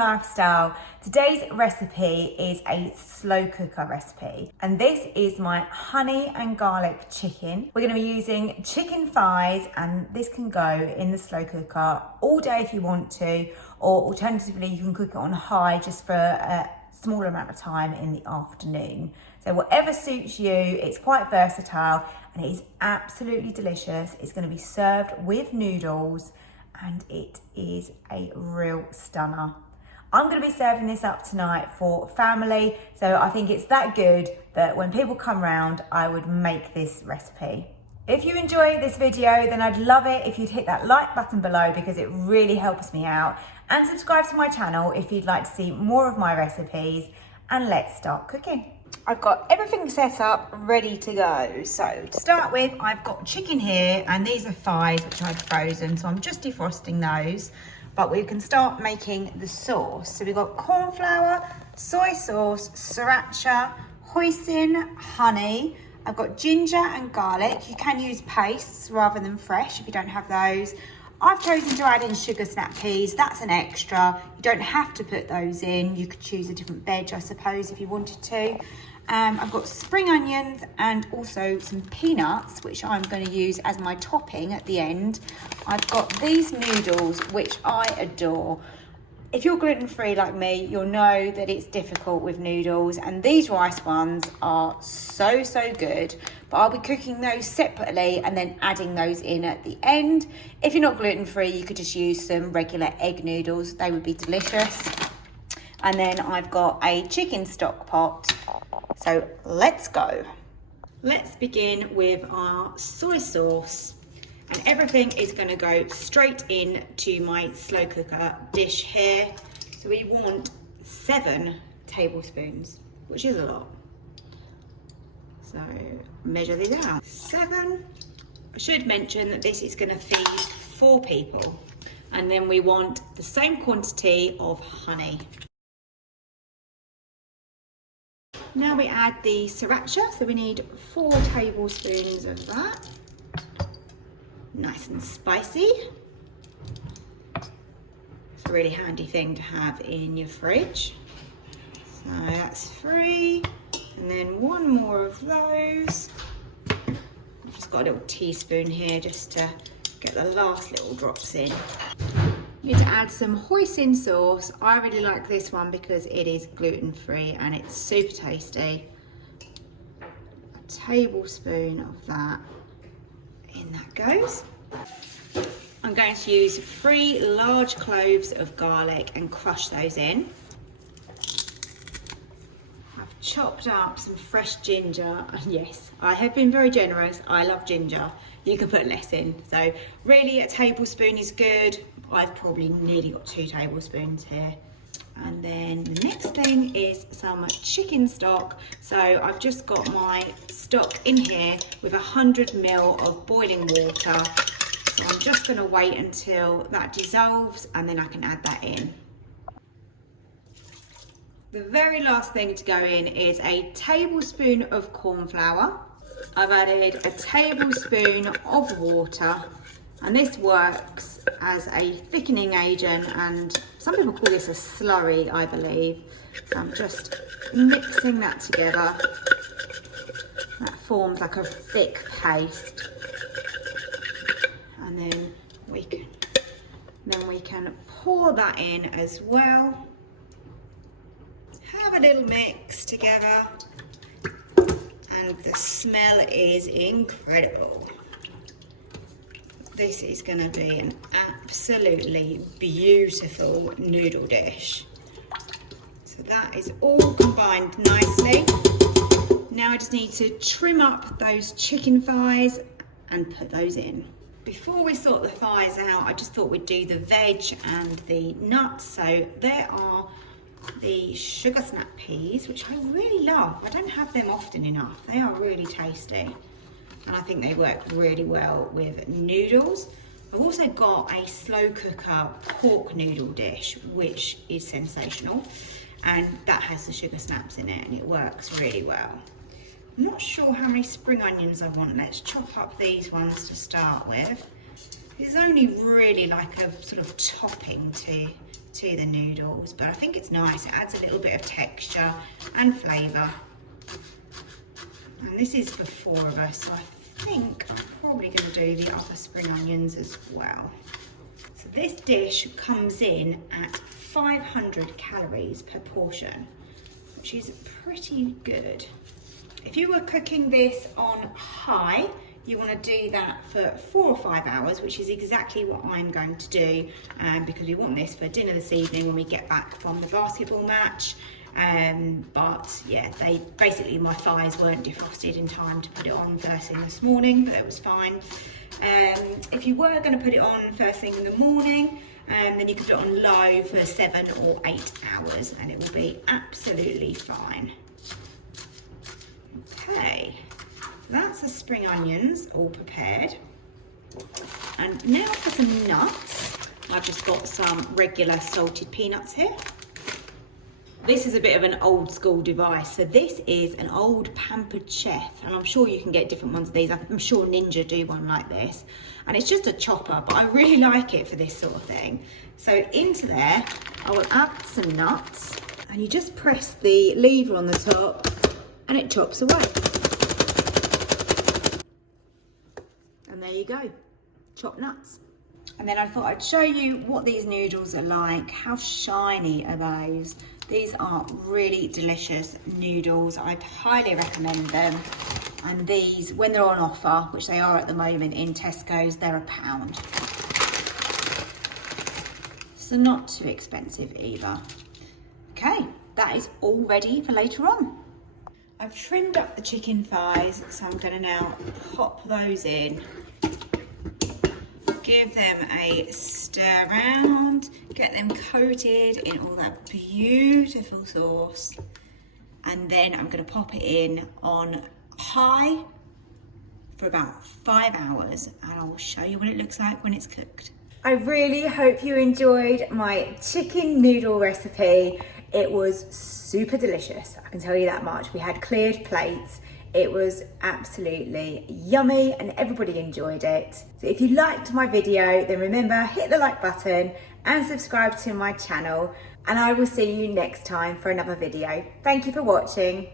lifestyle. Today's recipe is a slow cooker recipe, and this is my honey and garlic chicken. We're going to be using chicken thighs, and this can go in the slow cooker all day if you want to, or alternatively you can cook it on high just for a smaller amount of time in the afternoon. So whatever suits you. It's quite versatile and it is absolutely delicious. It's going to be served with noodles and it is a real stunner. I'm going to be serving this up tonight for family, so I think it's that good that when people come round, I would make this recipe. If you enjoy this video, then I'd love it if you'd hit that like button below because it really helps me out, and subscribe to my channel if you'd like to see more of my recipes, and let's start cooking. I've got everything set up, ready to go. So to start with, I've got chicken here, and these are thighs which I've frozen, so I'm just defrosting those. But we can start making the sauce. So we've got cornflour, soy sauce, sriracha, hoisin, honey. I've got ginger and garlic. You can use pastes rather than fresh if you don't have those. I've chosen to add in sugar snap peas. That's an extra. You don't have to put those in. You could choose a different veg, I suppose, if you wanted to. I've got spring onions and also some peanuts, which I'm going to use as my topping at the end. I've got these noodles, which I adore. If you're gluten-free like me, you'll know that it's difficult with noodles, and these rice ones are so good. But I'll be cooking those separately and then adding those in at the end. If you're not gluten-free, you could just use some regular egg noodles. They would be delicious. And then I've got a chicken stock pot. So let's go. Let's begin with our soy sauce, and everything is going to go straight into my slow cooker dish here. So we want 7 tablespoons, which is a lot. So measure these out. 7. I should mention that this is going to feed 4 people. And then we want the same quantity of honey. Now we add the sriracha, so we need 4 tablespoons of that. Nice and spicy. It's a really handy thing to have in your fridge. So that's 3, and then 1 more of those. I've just got a little teaspoon here just to get the last little drops in. You need to add some hoisin sauce. I really like this one because it is gluten-free and it's super tasty. A tablespoon of that. In that goes. I'm going to use 3 large cloves of garlic and crush those in. I've chopped up some fresh ginger. Yes, I have been very generous. I love ginger. You can put less in. So really a tablespoon is good. I've probably nearly got 2 tablespoons here. And then the next thing is some chicken stock. So I've just got my stock in here with 100 ml of boiling water. So I'm just going to wait until that dissolves and then I can add that in. The very last thing to go in is a tablespoon of cornflour. I've added a tablespoon of water, and this works as a thickening agent, and some people call this a slurry, I believe. So I'm just mixing that together. That forms like a thick paste. And then we can pour that in as well. Have a little mix together. And the smell is incredible. This is going to be an absolutely beautiful noodle dish. So that is all combined nicely. Now I just need to trim up those chicken thighs and put those in. Before we sort the thighs out, I just thought we'd do the veg and the nuts. So there are the sugar snap peas, which I really love. I don't have them often enough. They are really tasty. And I think they work really well with noodles. I've also got a slow cooker pork noodle dish, which is sensational. And that has the sugar snaps in it and it works really well. I'm not sure how many spring onions I want. Let's chop up these ones to start with. It's only really like a sort of topping to to the noodles, but I think it's nice. It adds a little bit of texture and flavour. And this is for 4 of us, so I think I'm probably going to do the other spring onions as well. So this dish comes in at 500 calories per portion, which is pretty good. If you were cooking this on high, you want to do that for 4 or 5 hours, which is exactly what I'm going to do, because we want this for dinner this evening when we get back from the basketball match. But yeah, my thighs weren't defrosted in time to put it on first thing this morning, but it was fine. If you were going to put it on first thing in the morning, then you could put it on low for 7 or 8 hours and it will be absolutely fine. Okay, that's the spring onions all prepared. And now for some nuts. I've just got some regular salted peanuts here. This is a bit of an old school device. So this is an old Pampered Chef, and I'm sure you can get different ones of these. I'm sure Ninja do one like this. And it's just a chopper, but I really like it for this sort of thing. So into there, I will add some nuts, and you just press the lever on the top and it chops away. And there you go, chopped nuts. And then I thought I'd show you what these noodles are like. How shiny are those? These are really delicious noodles. I'd highly recommend them. And these, when they're on offer, which they are at the moment in Tesco's, they're £1. So not too expensive either. Okay, that is all ready for later on. I've trimmed up the chicken thighs, so I'm going to now pop those in. Give them a stir around, get them coated in all that beautiful sauce, and then I'm going to pop it in on high for about 5 hours, and I'll show you what it looks like when it's cooked. I really hope you enjoyed my chicken noodle recipe. It was super delicious, I can tell you that much. We had cleared plates. It was absolutely yummy and everybody enjoyed it. So if you liked my video, then remember, hit the like button and subscribe to my channel, and I will see you next time for another video. Thank you for watching.